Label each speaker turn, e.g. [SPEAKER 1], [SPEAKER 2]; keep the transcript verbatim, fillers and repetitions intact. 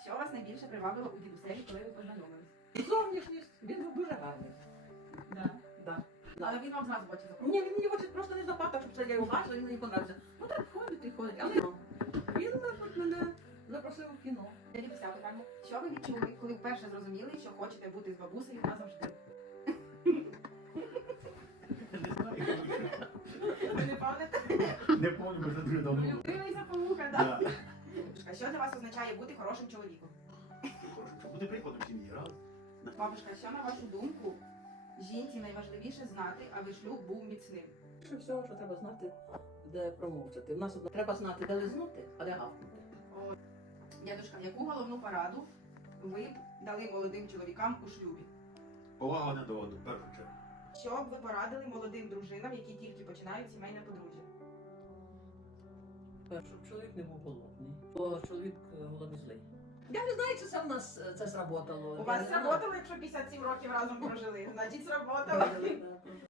[SPEAKER 1] Що вас найбільше привабило у дідусеві, коли ви познайомились?
[SPEAKER 2] Зовнішність, він був дуже гарний.
[SPEAKER 1] Да.
[SPEAKER 2] Да.
[SPEAKER 1] Але він вам зразу в очі запав.
[SPEAKER 2] Ні, він мені очі просто не запав, так що це я його бачила, він мені понравився. Ну так ходить і ходить. Але він мабуть, мене запросив у кіно.
[SPEAKER 1] Дивіться питання. Що ви відчули, коли вперше зрозуміли, що хочете бути з бабусею назавжди?
[SPEAKER 3] Не знаю.
[SPEAKER 1] Ви не пам'ятаєте?
[SPEAKER 3] Не пам'ятаю, бо це дуже давно.
[SPEAKER 1] Любила і запалуха, так?
[SPEAKER 3] Да.
[SPEAKER 1] Да. Що для вас означає бути хорошим чоловіком?
[SPEAKER 3] Щоб бути прикладом сім'ї, раз.
[SPEAKER 1] Бабушка, що на вашу думку жінці найважливіше знати, аби шлюб був міцним?
[SPEAKER 2] Що всього, що треба знати, де промовчати. У нас одно треба знати, де лизнути, а де гавкнути.
[SPEAKER 1] Дядушка, яку головну пораду ви б дали молодим чоловікам у шлюбі?
[SPEAKER 3] Повага одне до одного, в першу чергу.
[SPEAKER 1] Що б ви порадили молодим дружинам, які тільки починають сімейне подружжя?
[SPEAKER 2] Щоб чоловік не був голодний, бо чоловік е, голодний злий. Я не знаю, чи це в нас е, це сработало.
[SPEAKER 1] У
[SPEAKER 2] Я
[SPEAKER 1] вас
[SPEAKER 2] не знаю.
[SPEAKER 1] сработало, якщо п'ятдесят сім років разом прожили? Значить, сработало.
[SPEAKER 2] Да, да, да.